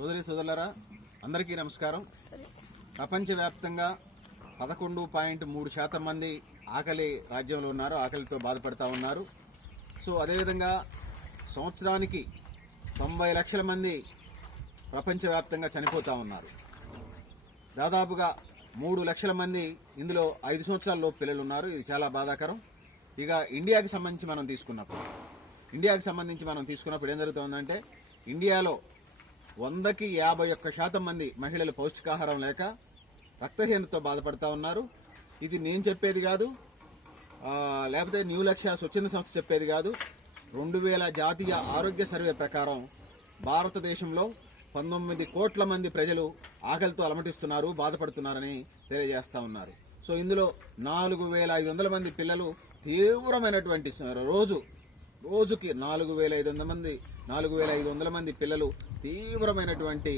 సోదరులారా అందరికీ నమస్కారం. ప్రపంచవ్యాప్తంగా 11.3% మంది ఆకలి రాజ్యంలో ఉన్నారు, ఆకలితో బాధపడతా ఉన్నారు. సో అదేవిధంగా సంవత్సరానికి 90 లక్షల మంది ప్రపంచవ్యాప్తంగా చనిపోతూ ఉన్నారు. దాదాపుగా 3 లక్షల మంది ఇందులో 5 సంవత్సరాల పిల్లలు ఉన్నారు. ఇది చాలా బాధాకరం. ఇక ఇండియాకి సంబంధించి మనం తీసుకున్నప్పుడు ఏం జరుగుతుందంటే, ఇండియాలో 100కి 51% మంది మహిళలు పౌష్టికాహారం లేక రక్తహీనతతో బాధపడతా ఉన్నారు. ఇది నేను చెప్పేది కాదు, లేకపోతే న్యూ లక్ష్య స్వచ్ఛంద సంస్థ చెప్పేది కాదు. 2000 జాతీయ ఆరోగ్య సర్వే ప్రకారం భారతదేశంలో 19 కోట్ల మంది ప్రజలు ఆకలితో అలమటిస్తున్నారు, బాధపడుతున్నారని తెలియజేస్తా ఉన్నారు. సో ఇందులో 4500 మంది పిల్లలు తీవ్రమైనటువంటి రోజుకి 4500 మంది పిల్లలు తీవ్రమైనటువంటి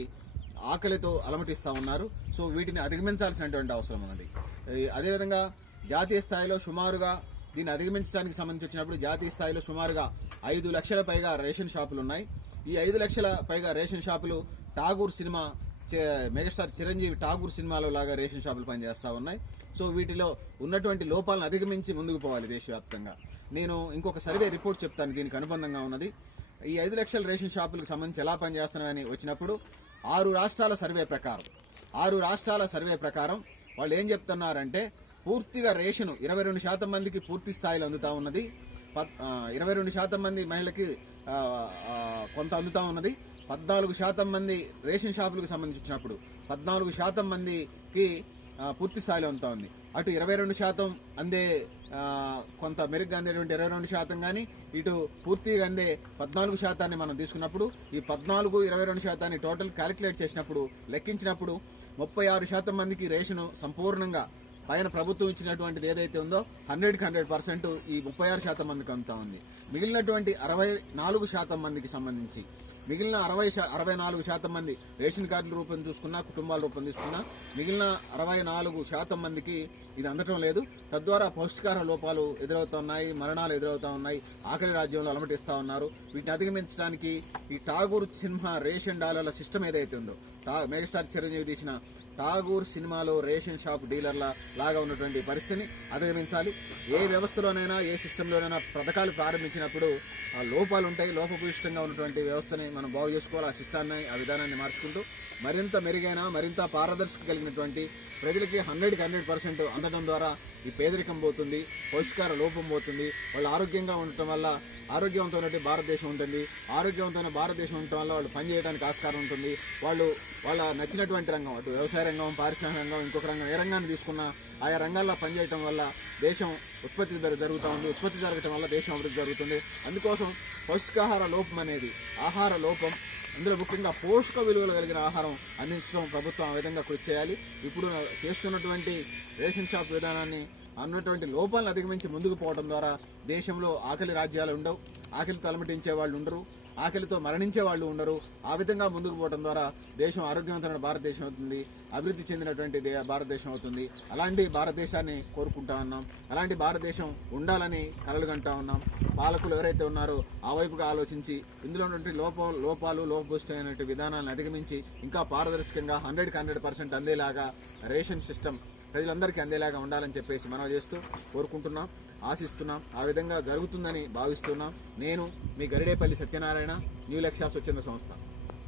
ఆకలితో అలమటిస్తూ ఉన్నారు. సో వీటిని అధిగమించాల్సినటువంటి అవసరం ఉన్నది. అదేవిధంగా జాతీయ స్థాయిలో సుమారుగా దీన్ని అధిగమించడానికి సంబంధించి వచ్చినప్పుడు జాతీయ స్థాయిలో సుమారుగా 5 లక్షల పైగా రేషన్ షాపులు ఉన్నాయి. ఈ 5 లక్షల పైగా రేషన్ షాపులు ఠాగూర్ సినిమా మెగాస్టార్ చిరంజీవి ఠాగూర్ సినిమాలో లాగా రేషన్ షాపులు పనిచేస్తూ ఉన్నాయి. సో వీటిలో ఉన్నటువంటి లోపాలను అధిగమించి ముందుకు పోవాలి దేశవ్యాప్తంగా. నేను ఇంకొక సర్వే రిపోర్ట్ చెప్తాను, దీనికి అనుబంధంగా ఉన్నది. ఈ 5 లక్షల రేషన్ షాపులకు సంబంధించి ఎలా పనిచేస్తున్నాయని వచ్చినప్పుడు 6 రాష్ట్రాల సర్వే ప్రకారం వాళ్ళు ఏం చెప్తున్నారంటే, పూర్తిగా రేషను 22% మందికి పూర్తి స్థాయిలో అందుతా ఉన్నది. 22% మంది మహిళలకి కొంత అందుతా ఉన్నది. 14% మంది రేషన్ షాపులకు సంబంధించి వచ్చినప్పుడు 14% మందికి పూర్తి స్థాయిలో అందుతా ఉంది. అటు 22% అందే, కొంత మెరుగ్గా అందేటువంటి 22% కానీ, ఇటు పూర్తిగా అందే 14% మనం తీసుకున్నప్పుడు ఈ 14-22% టోటల్ క్యాలిక్యులేట్ చేసినప్పుడు, లెక్కించినప్పుడు 36% మందికి రేషను సంపూర్ణంగా పైన ప్రభుత్వం ఇచ్చినటువంటిది ఏదైతే ఉందో 100% ఈ 36% మందికి అందుతా ఉంది. మిగిలినటువంటి 64% మందికి సంబంధించి మిగిలిన 64% మంది రేషన్ కార్డుల రూపం చూసుకున్నా, కుటుంబాల రూపం తీసుకున్నా, మిగిలిన 64% మందికి ఇది అందటం లేదు. తద్వారా పౌష్టికాహార లోపాలు ఎదురవుతున్నాయి, మరణాలు ఎదురవుతా ఉన్నాయి, ఆకలి రాజ్యంలో అలమటిస్తా ఉన్నారు. వీటిని అధిగమించడానికి ఈ ఠాగూర్ సినిమా రేషన్ డాలర్ల సిస్టమ్ ఏదైతే ఉందో, మెగాస్టార్ చిరంజీవి తీసిన ఠాగూర్ సినిమాలో రేషన్ షాప్ డీలర్ల లాగా ఉన్నటువంటి పరిస్థితిని అధిగమించాలి. ఏ వ్యవస్థలోనైనా, ఏ సిస్టంలోనైనా పథకాలు ప్రారంభించినప్పుడు ఆ లోపాలు ఉంటాయి. లోపభూయిష్టంగా ఉన్నటువంటి వ్యవస్థని మనం బాగు చేసుకోవాలి. ఆ సిస్టాన్ని, ఆ విధానాన్ని మార్చుకుంటూ మరింత మెరుగైన, మరింత పారదర్శక కలిగినటువంటి ప్రజలకి 100% అందడం ద్వారా ఈ పేదరికం పోతుంది, పౌష్టికార లోపం పోతుంది. వాళ్ళు ఆరోగ్యంగా ఉండటం వల్ల ఆరోగ్యవంతమైన భారతదేశం ఉంటుంది. ఆరోగ్యవంతమైన భారతదేశం ఉండటం వల్ల వాళ్ళు పనిచేయడానికి ఆస్కారం ఉంటుంది. వాళ్ళ నచ్చినటువంటి రంగం, అటు వ్యవసాయ రంగం, పారిశ్రామిక రంగం, ఇంకొక రంగం, ఏ రంగాన్ని తీసుకున్నా ఆయా రంగాల్లో పనిచేయటం వల్ల దేశం ఉత్పత్తి జరుగుతూ ఉంది. ఉత్పత్తి జరగటం వల్ల దేశం అభివృద్ధి జరుగుతుంది. అందుకోసం పౌష్టికాహార లోపం అనేది, ఆహార లోపం, అందులో ముఖ్యంగా పోషక విలువలు కలిగిన ఆహారం అందించడం ప్రభుత్వం ఆ విధంగా కృషి చేయాలి. ఇప్పుడు చేస్తున్నటువంటి రేషన్ షాప్ విధానాన్ని అన్నటువంటి లోపాలను అధిగమించి ముందుకు పోవడం ద్వారా దేశంలో ఆకలి రాజ్యాలు ఉండవు, ఆకలితో అలమటించే వాళ్ళు ఉండరు, ఆకలితో మరణించే వాళ్ళు ఉండరు. ఆ విధంగా ముందుకు పోవడం ద్వారా దేశం ఆరోగ్యవంతమైన భారతదేశం అవుతుంది, అభివృద్ధి చెందినటువంటి భారతదేశం అవుతుంది. అలాంటి భారతదేశాన్ని కోరుకుంటా ఉన్నాం. అలాంటి భారతదేశం ఉండాలని కలలుగంటా ఉన్నాం. పాలకులు ఎవరైతే ఉన్నారో ఆ వైపుగా ఆలోచించి ఇందులో ఉన్నటువంటి లోపాలు, లోపభూయిష్టమైనటువంటి విధానాలను అధిగమించి ఇంకా పారదర్శకంగా 100% అందేలాగా రేషన్ సిస్టమ్ ప్రజలందరికీ అందేలాగా ఉండాలని చెప్పేసి మనం చేస్తూ కోరుకుంటున్నాం, ఆశిస్తున్నాం. ఆ విధంగా జరుగుతుందని భావిస్తున్నాం. నేను మీ గరిడేపల్లి సత్యనారాయణ, న్యూ లక్ష్య స్వచ్ఛంద సంస్థ.